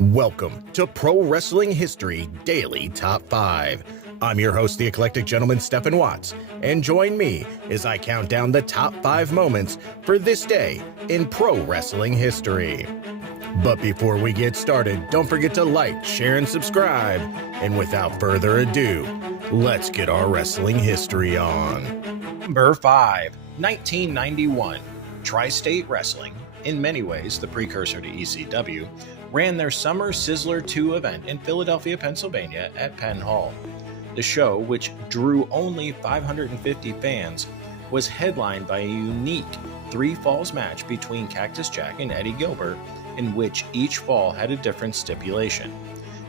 Welcome to Pro Wrestling History Daily Top 5. I'm your host, the eclectic gentleman, Stephen Watts, and join me as I count down the top 5 moments for this day in pro wrestling history. But before we get started, don't forget to like, share, and subscribe. And without further ado, let's get our wrestling history on. Number 5, 1991. Tri-State Wrestling, in many ways the precursor to ECW, ran their Summer Sizzler 2 event in Philadelphia, Pennsylvania at Penn Hall. The show, which drew only 550 fans, was headlined by a unique three falls match between Cactus Jack and Eddie Gilbert, in which each fall had a different stipulation.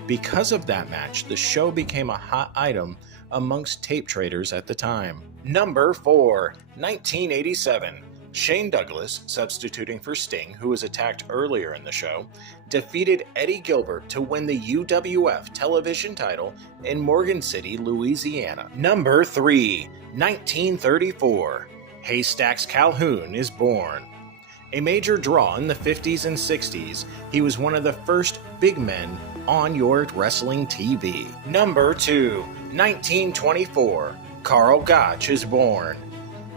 Because of that match, the show became a hot item amongst tape traders at the time. Number 4, 1987. Shane Douglas, substituting for Sting, who was attacked earlier in the show, defeated Eddie Gilbert to win the UWF television title in Morgan City, Louisiana. Number 3, 1934. Haystacks Calhoun is born. A major draw in the 50s and 60s, he was one of the first big men on your wrestling TV. Number 2, 1924. Karl Gotch is born.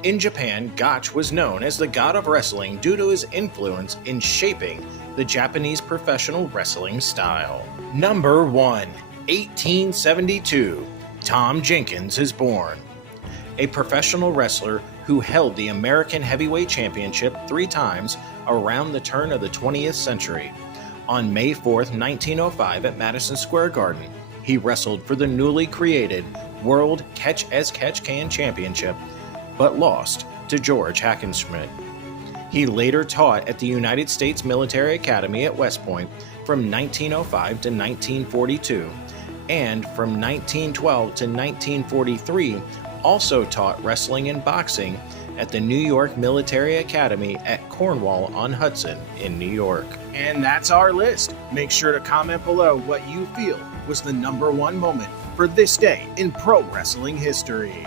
In Japan, Gotch was known as the god of wrestling due to his influence in shaping the Japanese professional wrestling style. Number 1, 1872. Tom Jenkins is born. A professional wrestler who held the American Heavyweight Championship 3 times around the turn of the 20th century. On May 4th, 1905 at Madison Square Garden, he wrestled for the newly created World Catch as Catch Can Championship, but lost to George Hackenschmidt. He later taught at the United States Military Academy at West Point from 1905 to 1942, and from 1912 to 1943 also taught wrestling and boxing at the New York Military Academy at Cornwall-on-Hudson in New York. And that's our list. Make sure to comment below what you feel was the number 1 moment for this day in pro wrestling history.